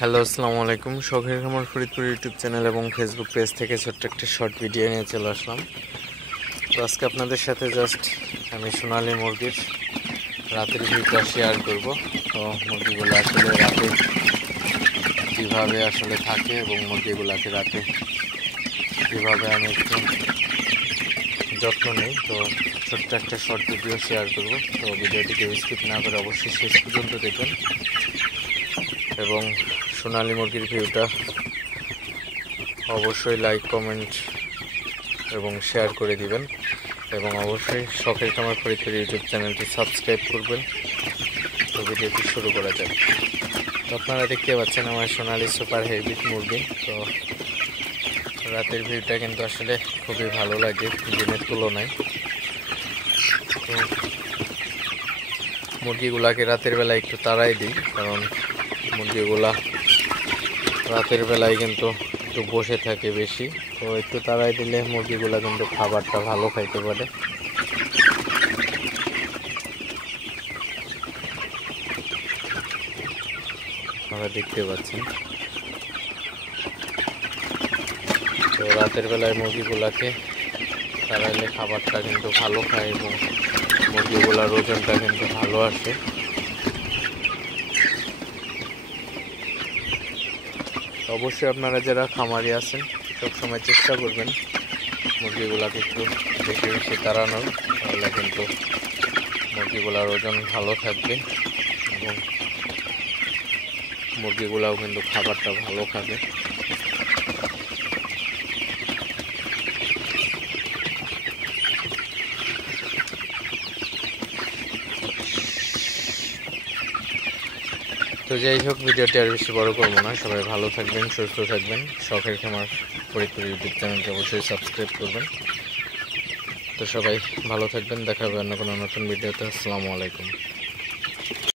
Hello, আসসালামু আলাইকুম। শখের খামার ফরিদপুর ইউটিউব চ্যানেল এবং ফেসবুক পেজ থেকে ছোট্ট একটা শর্ট ভিডিও নিয়ে চলে আসলাম। তো আজকে আপনাদের সাথে জাস্ট আমি সোনালী মুরগির রাতের ভিউটা শেয়ার করব। তো মুরগিগুলো আসলে রাতে কীভাবে আসলে থাকে এবং মুরগিগুলোকে রাতে কীভাবে আমি একটু যত্ন নিই, তো ছোট্ট একটা শর্ট ভিডিও শেয়ার করব। তো ভিডিওটিকে স্কিপ না করে অবশ্যই শেষ পর্যন্ত দেখবেন এবং সোনালী মুরগির ভিউটা অবশ্যই লাইক, কমেন্ট এবং শেয়ার করে দিবেন এবং অবশ্যই শখের খামার ফরিদপুর ইউটিউব চ্যানেলটি সাবস্ক্রাইব করবেন। তো ভিডিওটি শুরু করা যাক। তো আপনারা দেখতে পাচ্ছেন আমার সোনালী সুপার হেভিট মুরগি। তো রাতের ভিউটা কিন্তু আসলে খুবই ভালো লাগে দিনের তুলনায়। তো মুরগিগুলাকে রাতের বেলা একটু তাড়াই দিই, কারণ মুরগিগুলা রাতের বেলায় কিন্তু একটু বসে থাকে বেশি। তো একটু তাড়াই দিলে মুরগিগুলা কিন্তু খাবারটা ভালো খাইতে পারে। আপনারা দেখতে পাচ্ছেন, তো রাতের বেলায় মুরগিগুলাকে তাড়াইলে খাবারটা কিন্তু ভালো খায় এবং মুরগিগুলার ওজনটা কিন্তু ভালো আসে। অবশ্যই আপনারা যারা খামারি আছেন সবসময় চেষ্টা করবেন মুরগিগুলাকে একটু বেশি বেশি তাড়ানোর, তাহলে কিন্তু মুরগিগুলার ওজন ভালো থাকবে এবং মুরগিগুলাও কিন্তু খাবারটা ভালো খাবে। তো যাই হোক, ভিডিওটি আর বেশি বড় করবো না। সবাই ভালো থাকবেন, সুস্থ থাকবেন। শখের খামার ফরিদপুর ইউটিউব চ্যানেলটি অবশ্যই সাবস্ক্রাইব করবেন। তো সবাই ভালো থাকবেন, দেখা হবে অন্য কোনো নতুন ভিডিওতে। আসসালামু আলাইকুম।